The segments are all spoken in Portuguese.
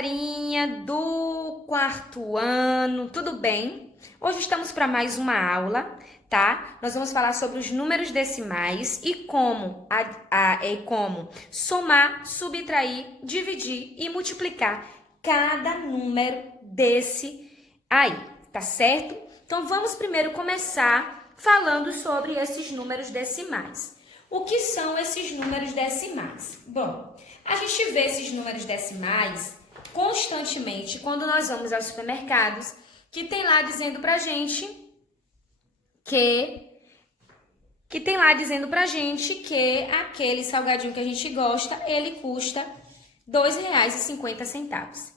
galerinha do quarto ano, tudo bem? Hoje estamos para mais uma aula, tá? Nós vamos falar sobre os números decimais e como somar, subtrair, dividir e multiplicar cada número desse aí, tá certo? Então vamos primeiro começar falando sobre esses números decimais. O que são esses números decimais? Bom, a gente vê esses números decimais constantemente quando nós vamos aos supermercados, que tem lá dizendo pra gente que aquele salgadinho que a gente gosta, ele custa R$ 2,50.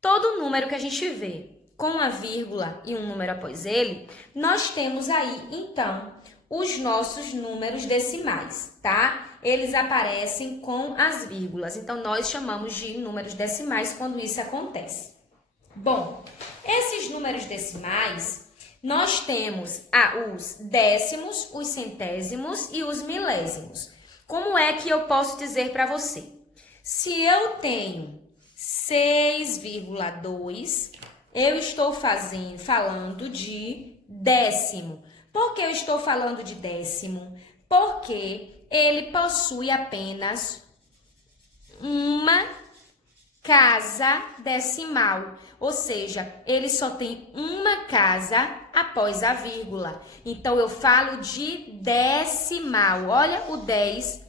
Todo número que a gente vê com uma vírgula e um número após ele, nós temos aí, então, os nossos números decimais, tá? Eles aparecem com as vírgulas, então nós chamamos de números decimais quando isso acontece. Bom, esses números decimais, nós temos os décimos, os centésimos e os milésimos. Como é que eu posso dizer para você? Se eu tenho 6,2, eu estou falando de décimo. Por que eu estou falando de décimo? Porque ele possui apenas uma casa decimal, ou seja, ele só tem uma casa após a vírgula. Então, eu falo de decimal. Olha o 10.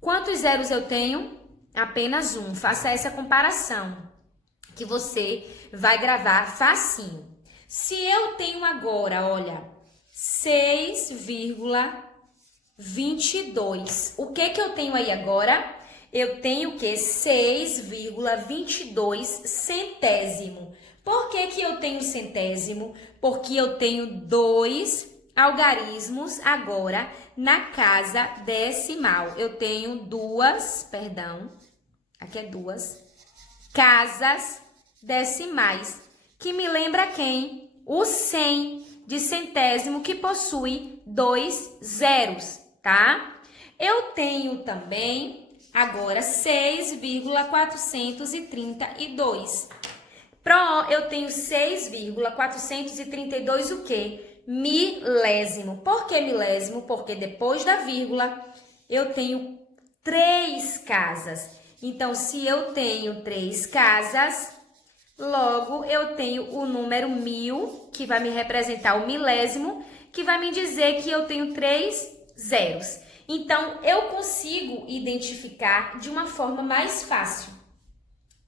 Quantos zeros eu tenho? Apenas um. Faça essa comparação, que você vai gravar facinho. Se eu tenho agora, olha, 6,22. O que eu tenho aí agora? Eu tenho o quê? 6,22 centésimo. Por que eu tenho centésimo? Porque eu tenho dois algarismos agora na casa decimal. Eu tenho duas casas decimais, que me lembra quem? O 100 de centésimo, que possui 2 zeros, tá? Eu tenho também, agora, 6,432. Eu tenho 6,432 o quê? Milésimo. Por que milésimo? Porque depois da vírgula, eu tenho 3 casas. Então, se eu tenho 3 casas, logo eu tenho o número 1000, que vai me representar o milésimo, que vai me dizer que eu tenho 3 zeros. Então, eu consigo identificar de uma forma mais fácil.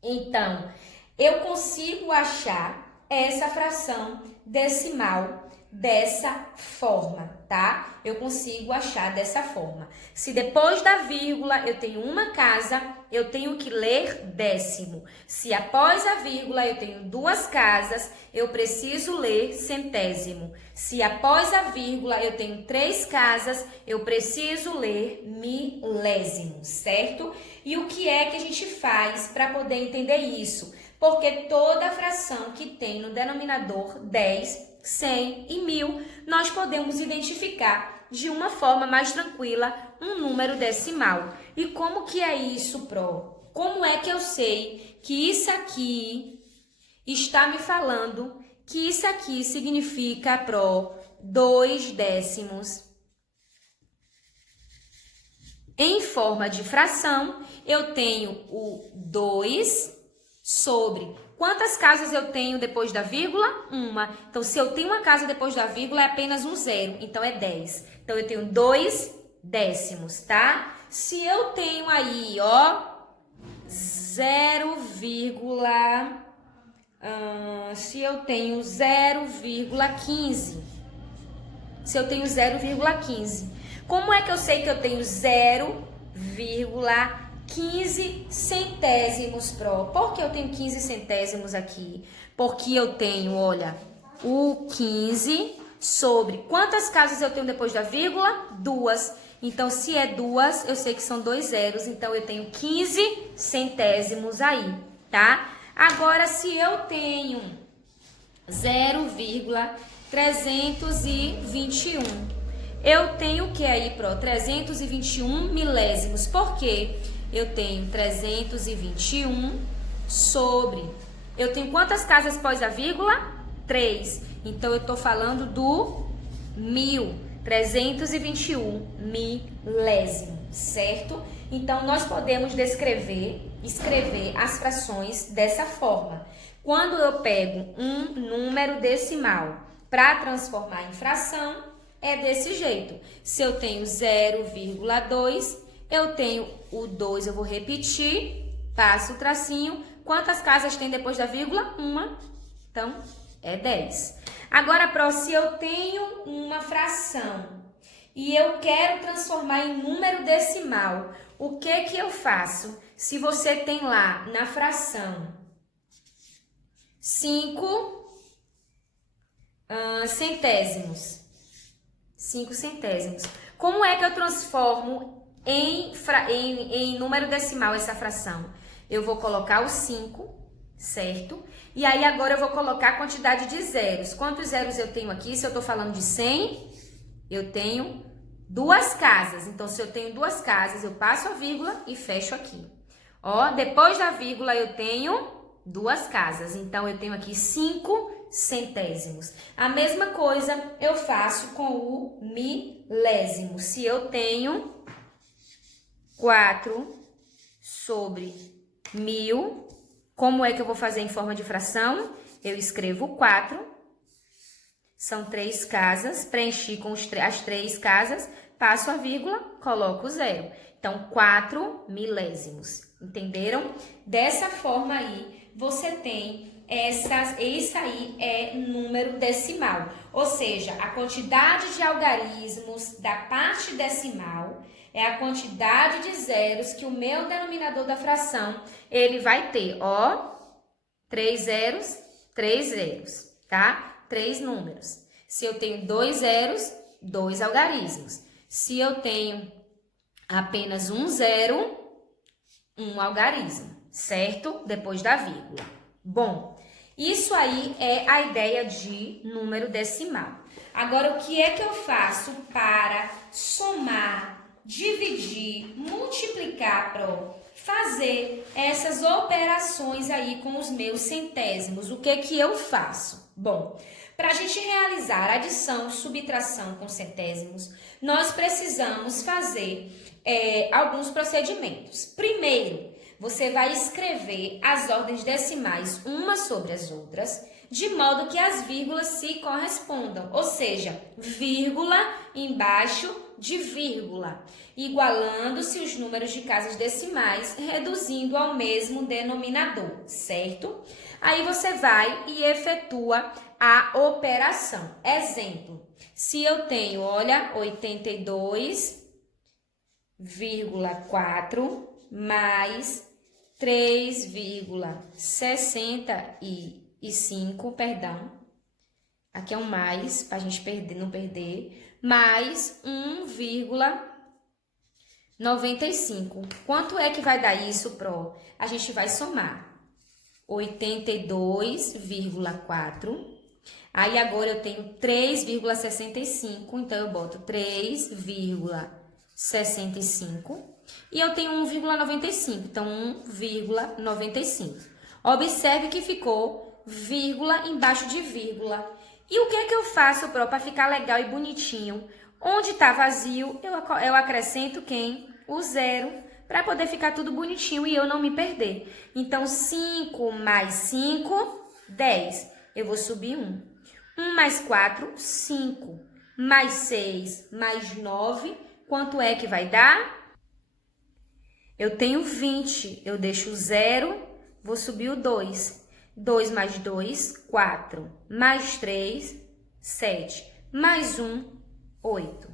Então, eu consigo achar essa fração decimal dessa forma, tá? Eu consigo achar dessa forma. Se depois da vírgula eu tenho uma casa, eu tenho que ler décimo. Se após a vírgula eu tenho 2 casas, eu preciso ler centésimo. Se após a vírgula eu tenho 3 casas, eu preciso ler milésimo, certo? E o que é que a gente faz para poder entender isso? Porque toda fração que tem no denominador 10, 100 e 1000, nós podemos identificar de uma forma mais tranquila um número decimal. E como que é isso, Pro? Como é que eu sei que isso aqui está me falando que isso aqui significa, Pro, 2 décimos? Em forma de fração, eu tenho o 2 sobre... Quantas casas eu tenho depois da vírgula? Uma. Então, se eu tenho uma casa depois da vírgula, é apenas um zero. Então, é 10. Então, eu tenho 2 décimos, tá? Se eu tenho aí, ó, 0,15. Se eu tenho 0,15. Se eu tenho 0,15. Como é que eu sei que eu tenho 0,15 centésimos, Pro? Por que eu tenho 15 centésimos aqui? Porque eu tenho, olha, o 15 sobre... Quantas casas eu tenho depois da vírgula? 2. Então, se é 2, eu sei que são 2 zeros. Então, eu tenho 15 centésimos aí, tá? Agora, se eu tenho 0,321, eu tenho o que aí, Pro? 321 milésimos. Por quê? Eu tenho 321 sobre. Eu tenho quantas casas após a vírgula? 3. Então, eu estou falando do 1321 milésimo, certo? Então, nós podemos escrever as frações dessa forma. Quando eu pego um número decimal para transformar em fração, é desse jeito. Se eu tenho 0,2, eu tenho o 2, eu vou repetir, passo o tracinho. Quantas casas tem depois da vírgula? Uma. Então, é 10. Agora, se eu tenho uma fração e eu quero transformar em número decimal, o que que eu faço? Se você tem lá na fração 5 centésimos. 5 centésimos. Como é que eu transformo em número decimal essa fração? Eu vou colocar o 5, certo? E aí agora eu vou colocar a quantidade de zeros. Quantos zeros eu tenho aqui? Se eu tô falando de 100, eu tenho 2 casas. Então, se eu tenho 2 casas, eu passo a vírgula e fecho aqui. Ó, depois da vírgula eu tenho 2 casas. Então, eu tenho aqui 5 centésimos. A mesma coisa eu faço com o milésimo. Se eu tenho 4 sobre 1000, como é que eu vou fazer em forma de fração? Eu escrevo 4, são 3 casas, preenchi com as 3 casas, passo a vírgula, coloco o 0. Então, 4 milésimos, entenderam? Dessa forma aí, você tem isso aí é número decimal, ou seja, a quantidade de algarismos da parte decimal é a quantidade de zeros que o meu denominador da fração, ele vai ter, ó, 3 zeros, tá? 3 números. Se eu tenho 2 zeros, 2 algarismos. Se eu tenho apenas um zero, um algarismo, certo? Depois da vírgula. Bom, isso aí é a ideia de número decimal. Agora, o que é que eu faço para somar, dividir, multiplicar, fazer essas operações aí com os meus centésimos? O que que eu faço? Bom, para a gente realizar adição e subtração com centésimos, nós precisamos fazer alguns procedimentos. Primeiro, você vai escrever as ordens decimais umas sobre as outras, de modo que as vírgulas se correspondam, ou seja, vírgula embaixo de vírgula, igualando-se os números de casas decimais, reduzindo ao mesmo denominador, certo? Aí você vai e efetua a operação. Exemplo, se eu tenho, olha, 82,4 mais 3,65, perdão, aqui é um mais, para a gente não perder, mais 1,95. Quanto é que vai dar isso, Pro? A gente vai somar 82,4. Aí agora eu tenho 3,65, então eu boto 3,65. E eu tenho 1,95, então 1,95. Observe que ficou vírgula embaixo de vírgula. E o que é que eu faço, Pro, para ficar legal e bonitinho? Onde está vazio, eu acrescento quem? O 0, para poder ficar tudo bonitinho e eu não me perder. Então, 5 mais 5, 10. Eu vou subir 1. 1 mais 4, 5. Mais 6, mais 9, quanto é que vai dar? Eu tenho 20, eu deixo o 0, vou subir o 2. 2 mais 2, 4. Mais 3, 7. Mais 1, 8.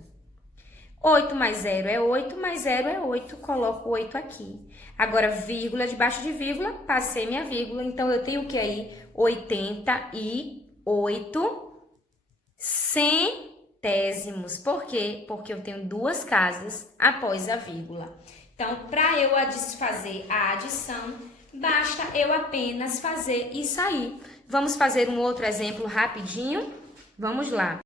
8 mais 0 é 8, mais 0 é 8, coloco 8 aqui. Agora, vírgula debaixo de vírgula, passei minha vírgula, então eu tenho o que aí? 88 centésimos. Por quê? Porque eu tenho 2 casas após a vírgula. Então, para eu fazer a adição, basta eu apenas fazer isso aí. Vamos fazer um outro exemplo rapidinho? Vamos lá.